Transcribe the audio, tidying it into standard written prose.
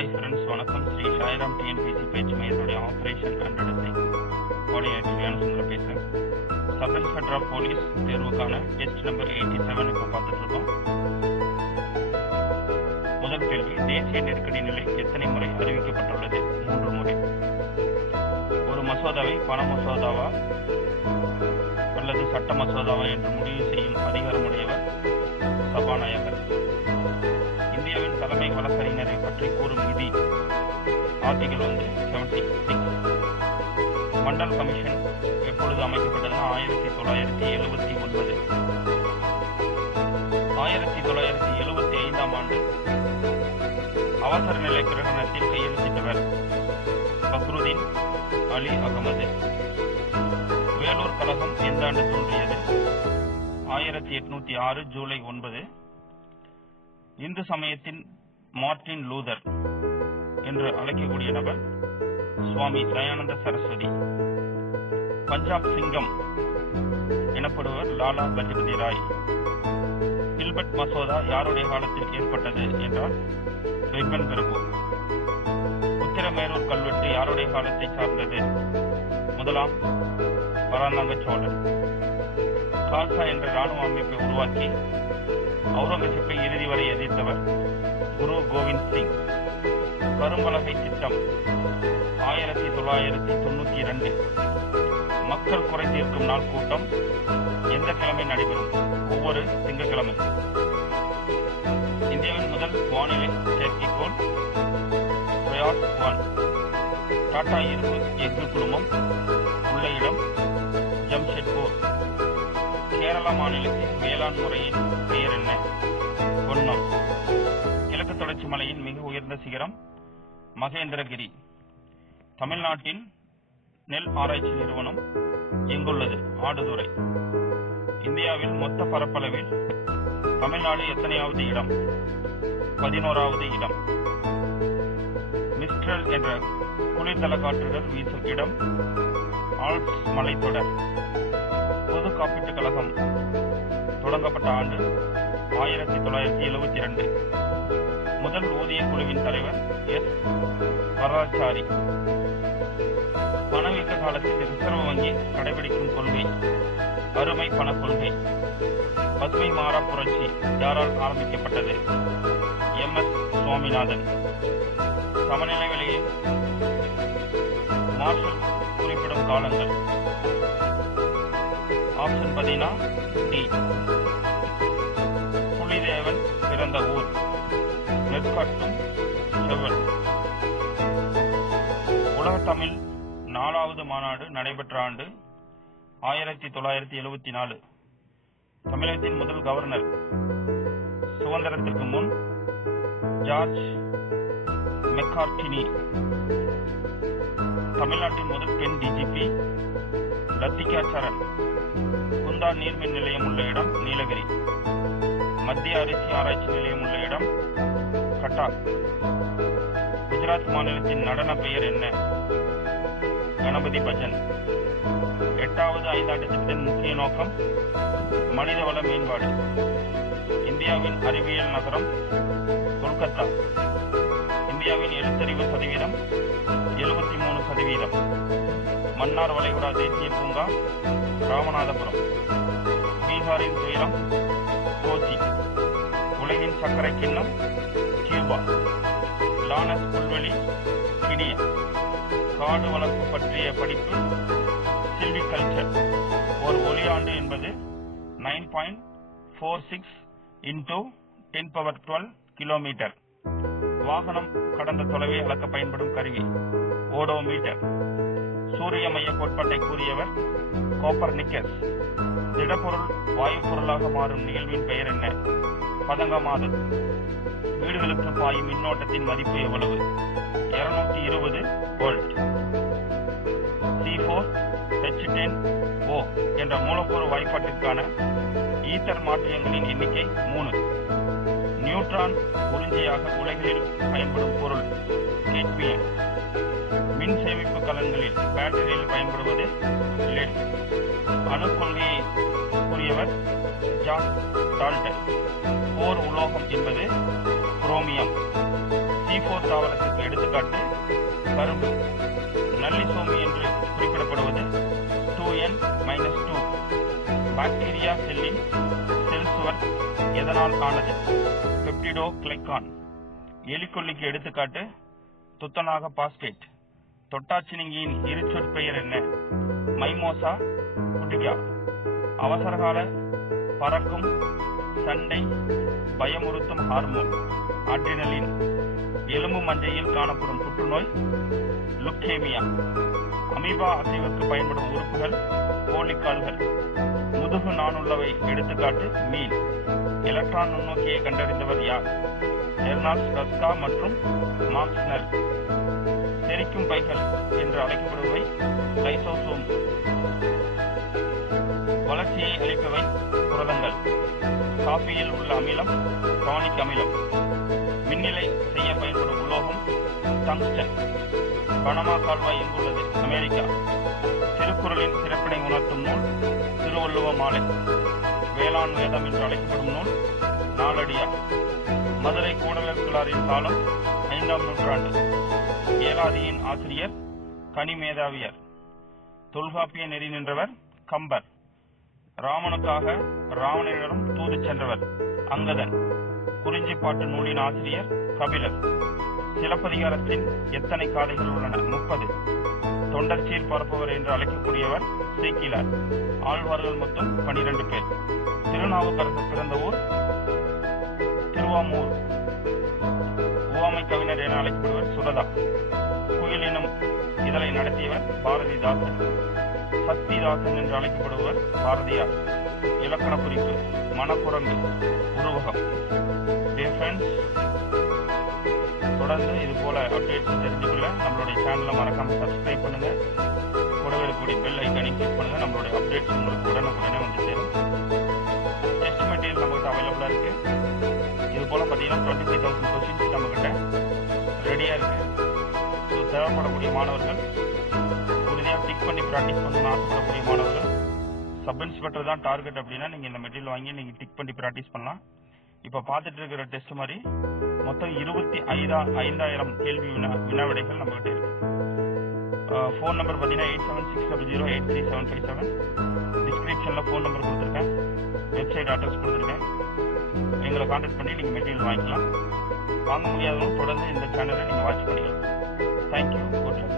Hi friends, வணக்கம். Sri Sairam TNPSC பேச்சு மையத்துடைய operation undertaking coordinator Gnanasundaram பேசுகிறேன். சப் இன்ஸ்பெக்டர் ஆஃப் போலீஸ் தேர்வுக்கான டெஸ்ட் நம்பர் 87 இப்போ பார்த்துட்டு இருக்கோம். முதல் கேள்வி, தேசிய நெருக்கடி நிலை எத்தனை முறை அறிவிக்கப்பட்டுள்ளது? 3 முறை. ஒரு மசோதாவை பண மசோதாவா அல்லது சட்ட மசோதாவா என்று முடிவு செய்யும் அதிகாரமுடையவர் சபாநாயகர். இந்தியாவின் தலைமை வழக்கறிஞரை பற்றி கூறும் விதி ஆர்டிகல் 76. மண்டல் கமிஷன் எப்பொழுது அமைக்கப்பட்டதுன்னா 1979. 1975ஆம் ஆண்டு அவசர நிலை பிரகடனத்தில் கையெழுத்திட்டவர் பக்ருதீன் அலி அகமது. வேலூர் கழகம் எந்த ஆண்டு தோன்றியது? 1806 ஜூலை 9. இந்து சமயத்தின் மார்ட்டின் லூதர் என்று அழைக்கக்கூடிய நபர் சுவாமி தயானந்த சரஸ்வதி. பஞ்சாப் சிங்கம் எனப்படுவர் லாலா லஜபதி ராய். பில்பட் மசோதா யாருடைய காலத்தில் ஏற்பட்டது என்றால் ரிப்பன் பிரபு. உத்திரமேரூர் கல்வெட்டு யாருடைய காலத்தை சார்ந்தது? முதலாம் பராந்தக சோழன். கால்சா என்ற ராணுவ அமைப்பை உருவாக்கி அவுரங்கசீப்பை இறுதி வரை எதிர்த்தவர் குரு கோவிந்த் சிங். கரும்பலகை திட்டம் 1992. மக்கள் குறை தீர்க்கும் நாள் கூட்டம் எந்த கிழமை நடைபெறும்? ஒவ்வொரு திங்கட்கிழமை. இந்தியாவின் முதல் வானிலை செயற்கைக்கோள் பிரயாஸ் 1. டாடா இரும்பு எஃகு குழுமம் உள்ள இடம் ஜம்ஷெட்பூர். கேரள மாநிலத்தின் வேளாண் முறையின் பெயர் என்ன? கொன்னம். கிழக்கு தொடர்ச்சி மலையின் மிக உயர்ந்த சிகரம் மகேந்திரகிரி. தமிழ்நாட்டின் நெல் ஆராய்ச்சி நிறுவனம் எங்குள்ளது? ஆடுதுறை. இந்தியாவில் மொத்த பரப்பளவில் தமிழ்நாடு எத்தனையாவது இடம்? 11வது இடம். மிஸ்ட்ரல் என்ற குளிர்தள காற்றுகள் வீசும் இடம் ஆல்ப்ஸ் மலைத்தொடர். பொது காப்பீட்டுக் கழகம் தொடங்கப்பட்ட ஆண்டு 1972. முதல் ஊதிய குழுவின் தலைவர் எஸ் வரதாச்சாரி. பணவீக்க காலத்தில் ரிசர்வ் வங்கி கடைபிடிக்கும் கொள்கை அருமை பண கொள்கை. பசுமை மாறா புரட்சி யாரால் ஆரம்பிக்கப்பட்டது? எம்.எஸ். சுவாமிநாதன். சமநிலை விலையில் மார்ஷல் குறிப்பிடும் காலங்கள் ஆப்ஷன் 14 டி. புலிதேவன் பிறந்த ஊர் நெற்காட்டும் செவ்வல். உலக தமிழ் 4வது மாநாடு நடைபெற்ற ஆண்டு 1974. தமிழகத்தின் முதல் கவர்னர் சுதந்திரத்திற்கு முன் ஜார்ஜ் மெக்கார்டினி. தமிழ்நாட்டின் முதல் பெண் டிஜிபி லத்திகா சரண். குந்தா நீர்மின் நிலையம் உள்ள இடம் நீலகிரி. மத்திய அரிசி ஆராய்ச்சி நிலையம் உள்ள இடம் கட்டாக். குஜராத் மாநிலத்தின் நடன பெயர் என்ன? கணபதி பஜன். 8வது ஐந்தாண்டு திட்டத்தின் முக்கிய நோக்கம் மனிதவள மேம்பாடு. இந்தியாவின் அறிவியல் நகரம் கொல்கத்தா. இந்தியாவின் எழுத்தறிவு சதவீதம் 73%. மன்னார் வளைகுடா தேசிய பூங்கா ராமநாதபுரம். பீகாரின் துயரம் கோச்சி. உலகின் சர்க்கரை கிண்ணம் கியூபா. லானஸ் புல்வெளி கினியா. காடு வளர்ப்பு பற்றிய படிப்பு சில்விகல்ச்சர். ஒரு ஒளியாண்டு என்பது 9.46 × 10⁻12 கிலோமீட்டர். வாகனம் கடந்த தொலைவை அளக்க பயன்படும் கருவி ஓடோமீட்டர். சூரிய மைய கோட்பாட்டை கூறியவர் கோப்பர்னிக்கஸ். திடப்பொருள் வாயு பொருளாக மாறும் நிகழ்வின் பெயர் என்ன? பதங்கமாதல். வீடுகளுக்கு பாயும் மின்னோட்டத்தின் மதிப்பு எவ்வளவு? 220 வோல்ட். C4H10O என்ற மூலக்கூறு வாய்ப்பாட்டிற்கான ஈத்தர் மாற்றியங்களின் எண்ணிக்கை 3. நியூட்ரான் உறிஞ்சியாக உலகில் பயன்படும் பொருள் கேட்மியம். மின் சேமிப்பு கலன்களில் பேட்டரியில் பயன்படுவது லெட். அணு கொள்கையை கூறியவர் ஜான் டால்டன். போர் உலோகம் என்பது குரோமியம். சி C4 தாவரத்திற்கு எடுத்துக்காட்டு கரும்பு. நல்லிசோமி என்று குறிப்பிடப்படுவது 2N-2. பாக்டீரியா செல்லின் செல் சுவர் எதனால் ஆனது? பெப்டிடோகிளைகான். எலிக்கொல்லிக்கு எடுத்துக்காட்டு துத்தநாக பாஸ்பேட். தொட்டாச்சினிங்கியின் இருச்சொற்பெயர் என்ன? மைமோசா புட்டிகா. அவசரகால பறக்கும் சண்டை பயமுறுத்தும் ஹார்மோன் அட்ரினலின். எலும்பு மஞ்சையில் காணப்படும் புற்றுநோய் லுக்கேமியா. அமீபா அசைவுக்கு பயன்படும் உறுப்புகள் கோழிக்கால்கள். முதுகு நாணுள்ளவை எடுத்துக்காட்டு மீன். எலக்ட்ரான் நுண்ணோக்கியை கண்டறிந்தவர் யார்? எர்னால்ட் ரஸ்கா மற்றும் மார்க்ஸ்னல். செரிக்கும் பைகள் என்று அழைக்கப்படுபவை லைசோசோம். வளர்ச்சியை அளிப்பவை புரதங்கள். காபியில் உள்ள அமிலம் டானிக் அமிலம். மின்னிலை செய்ய பயன்படும் உலோகம் டங்ஸ்டன். பனமா கால்வாய் எங்குள்ளது? அமெரிக்கா. திருக்குறளின் சிறப்பினை உணர்த்தும் நூல் திருவள்ளுவ மாலை. வேளாண் வேதம் என்று அழைக்கப்படும் நூல் நாலடியா. மதுரை கூடலர் கிளாரின் காலம் 5ஆம் நூற்றாண்டு. ஏலாதியின் ஆசிரியர் கனிமேதாவியர். தொல்காப்பிய நெறி நின்றவர் கம்பர். ராமனுக்காக ராவணனிடம் தூது சென்றவர் அங்கதன். குறிஞ்சிப்பாட்டு நூலின் ஆசிரியர் கபிலர். சிலப்பதிகாரத்தின் எத்தனை காதைகள் உள்ளன? 30. தொண்டர்ச்சீர் பரப்பவர் என்று அழைக்கக்கூடியவர் சேக்கிலார். ஆழ்வார்கள் மொத்தம் 12 பேர். திருநாவுக்கரசர் பிறந்த ஊர் திருவாமூர். உவாமை கவிஞர் என அழைக்கப்படுவர் சுரதா. குயில் எனும் இதழை நடத்தியவர் பாரதிதாசன். சக்திதாசன் என்று அழைக்கப்படுவர் பாரதியார். இலக்கண குறிப்பு மனக்குரங்கு உருவகம். தொடர்ந்து இது போல அப்டேட்ஸ் தெரிஞ்சுக்கொள்ள நம்மளுடைய சேனலை மறக்காம சப்ஸ்கிரைப் பண்ணுங்க. கூடவே இருக்கக்கூடிய பெல் ஐக்கானை கிளிக் பண்ணுங்க. நம்மளுடைய அப்டேட்ஸ் உங்களுக்கு உடனுக்குடனே வந்து சேரும். டெஸ்ட் மெட்டீரியல் நம்மகிட்ட அவைலபிளா இருக்கு. இது போல பார்த்தீங்கன்னா 25,000 கொஸ்டின்ஸ் நம்மகிட்ட ரெடியா இருக்கு. ஸோ தேவைப்படக்கூடிய மாணவர்கள் உறுதியாக டிக் பண்ணி ப்ராக்டிஸ் பண்ணணும்னு ஆசைப்படக்கூடிய மாணவர்கள் சப் இன்ஸ்பெக்டர் தான் டார்கெட் அப்படின்னா நீங்க இந்த மெட்டீரியல் வாங்கி நீங்க டிக் பண்ணி ப்ராக்டிஸ் பண்ணலாம். இப்ப பார்த்துட்டு இருக்கிற டெஸ்ட் மாதிரி மொத்தம் 25,000 கேள்வி வினாவிடைகள் நம்ம கிட்ட இருக்கு. ஃபோன் நம்பர் பார்த்தீங்கன்னா 8760083757. டிஸ்கிரிப்ஷன்ல ஃபோன் நம்பர் கொடுத்துருக்கேன், வெப்சைட் அட்ரஸ் கொடுத்துருக்கேன். எங்களை கான்டாக்ட் பண்ணி நீங்க மெட்டீரியல் வாங்கிக்கலாம். வாங்க முடியாதவங்க தொடர்ந்து இந்த சேனலை நீங்க வாட்ச் பண்ணிக்கலாம். தேங்க்யூ. Good luck.